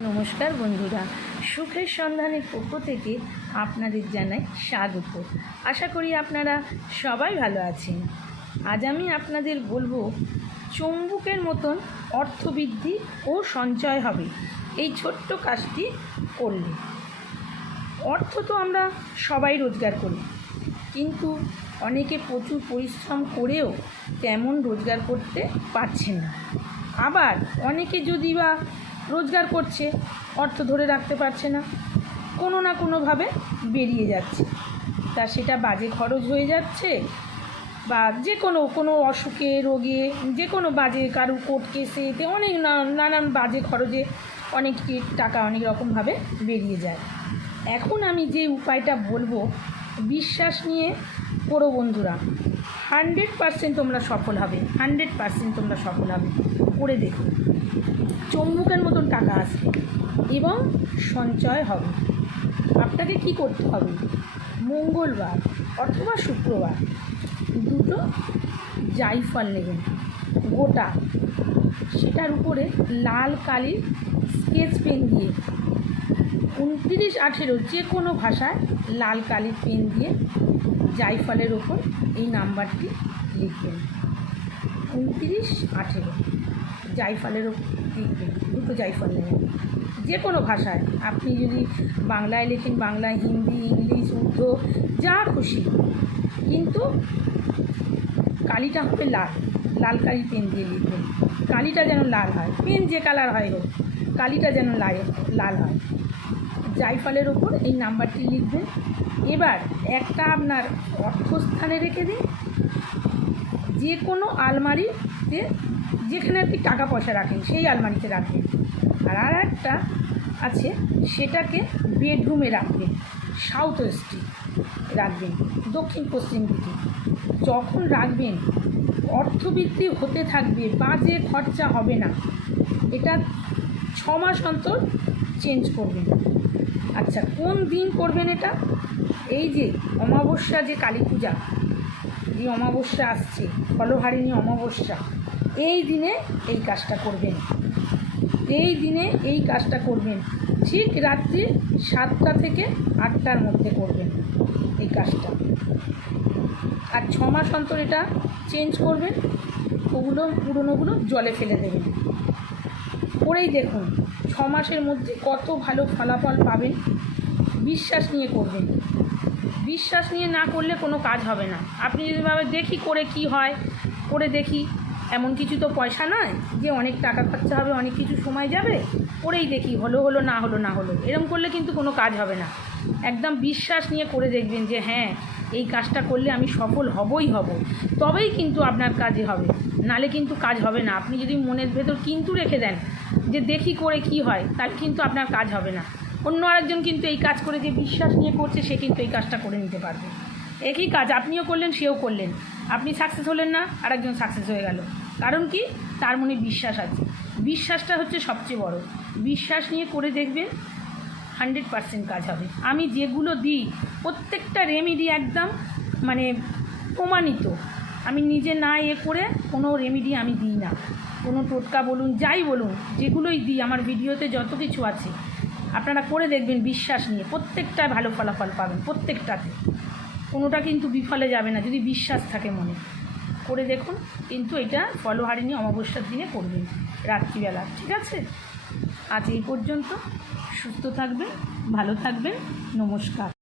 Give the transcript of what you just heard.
নমস্কার বন্ধুরা, সুখের সন্ধানের পক্ষ থেকে আপনাদের জানাই স্বাগত। আশা করি আপনারা সবাই ভালো আছেন। আজ আমি আপনাদের বলব, চম্বুকের মতন অর্থবৃদ্ধি ও সঞ্চয় হবে। এই ছোট্ট কাজটি করলে। অর্থ তো আমরা সবাই রোজগার করি। কিন্তু অনেকে প্রচুর পরিশ্রম করেও তেমন রোজগার করতে পারছে না। আবার অনেকে যদি বা রোজগার করছে, অর্থ ধরে রাখতে পারছে না, কোনো না কোনোভাবে বেরিয়ে যাচ্ছে। তা সেটা বাজে খরচ হয়ে যাচ্ছে বা যে কোনো কোনো অসুখে, রোগে, যে কোনো বাজে কারু কোর্ট কেসে এতে অনেক নানান বাজে খরচে অনেক টাকা অনেক রকমভাবে বেরিয়ে যায়। এখন আমি যে উপায়টা বলব, বিশ্বাস নিয়ে করো বন্ধুরা। হান্ড্রেড পারসেন্ট তোমরা সফল হবে। হান্ড্রেড পারসেন্ট তোমরা সফল হবে। করে দেখো। চম্বুকের মতন টাকা আসবে এবং সঞ্চয় হবে। আপনাকে কি করতে হবে? মঙ্গলবার অথবা শুক্রবার দুটো জাইফল নেবেন। গোটা। সেটার উপরে লাল কালির স্কেচ পেন দিয়ে উনত্রিশ আঠেরো যে কোনো ভাষায় লাল কালির পেন দিয়ে জাইফলের ওপর এই নাম্বারটি লিখবেন। উনত্রিশ, আঠেরো। জাইফলের ওপর লিখবেন। দুটো জাইফল নেবেন। যে কোনো ভাষায়। আপনি যদি বাংলায় লেখেন বাংলায় হিন্দি, ইংলিশ, উর্দু, যা খুশি। কিন্তু কালিটা হবে লাল। লাল কালি পেন দিয়ে লিখবেন। কালিটা যেন লাল হয়। পেন যে কালার হয় হোক, কালিটা যেন লাল লাল হয়। জাইফলের ওপর এই নাম্বারটি লিখবেন। এবার একটা আপনার অর্থস্থানে রেখে দিন। যে কোনো আলমারিতে যেখানে আপনি টাকা পয়সা রাখেন, সেই আলমারিতে রাখবেন। আর আর একটা আছে, সেটাকে বেডরুমে রাখবেন, সাউথ ওয়েস্টে রাখবেন, দক্ষিণ পশ্চিম দিকে। যখন রাখবেন অর্থবৃদ্ধি হতে থাকবে, বাজে খরচা হবে না। এটা ছ মাস অন্তর চেঞ্জ করবেন। আচ্ছা কোন দিন করবেন এটা? এই যে অমাবস্যা যে কালী পূজা, যে অমাবস্যা আসছে ফলহারিণী অমাবস্যা, এই দিনে এই কাজটা করবেন। এই দিনে এই কাজটা করবেন। ঠিক রাত্রি সাতটা থেকে আটটার মধ্যে করবেন এই কাজটা। আর ছ মাস অন্তর এটা চেঞ্জ করবেন, ওগুলো পুরনোগুলো জলে ফেলে দেবেন। করেই দেখুন। ছ মাসের মধ্যে কত ভালো ফলাফল পাবেন? বিশ্বাস নিয়ে করবেন। বিশ্বাস নিয়ে না করলে কোনো কাজ হবে না। আপনি যদি ভাবেন দেখি করে কি হয়, করে দেখি, এমন কিছু তো পয়সা নয় যে অনেক টাকা খরচা হবে, অনেক কিছু সময় যাবে, করেই দেখি, হলো হলো, না হলো না হলো। এরকম করলে কিন্তু কোনো কাজ হবে না। একদম বিশ্বাস নিয়ে করে দেখবেন যে হ্যাঁ এই কাজটা করলে আমি সফল হবই হব। তবেই কিন্তু আপনার কাজে হবে। নালে কিন্তু কাজ হবে না। আপনি যদি মনের ভেতর কিন্তু রেখে দেন যে দেখি করে কি হয়, তাহলে কিন্তু আপনার কাজ হবে না। অন্য আরেকজন কিন্তু এই কাজ করে যে বিশ্বাস নিয়ে করছে, সে কিন্তু এই কাজটা করে নিতে পারবে। একই কাজ আপনিও করলেন, সেও করলেন। আপনি সাকসেস হলেন না, আরেকজন সাকসেস হয়ে গেল। কারণ কি? তার মনে বিশ্বাস আছে। বিশ্বাসটা হচ্ছে সবচেয়ে বড়। বিশ্বাস নিয়ে করে দেখবেন হান্ড্রেড পারসেন্ট কাজ হবে। আমি যেগুলো দিই, প্রত্যেকটা রেমেডি একদম মানে প্রমাণিত। আমি নিজে না এ করে কোনো রেমেডি আমি দিই না। কোনো টোটকা বলুন, যাই বলুন, যেগুলোই দিই, আমার ভিডিওতে যত কিছু আছে, আপনারা করে দেখবেন বিশ্বাস নিয়ে। প্রত্যেকটায় ভালো ফলাফল পাবেন, প্রত্যেকটাতে। কোনোটা কিন্তু বিফলে যাবে না, যদি বিশ্বাস থাকে মনে। করে দেখুন, কিন্তু এটা ফলহারিণী অমাবস্যার দিনে করবেন, রাত্রিবেলা, ঠিক আছে? আজ এই পর্যন্ত। সুস্থ থাকবেন ভালো থাকবেন নমস্কার।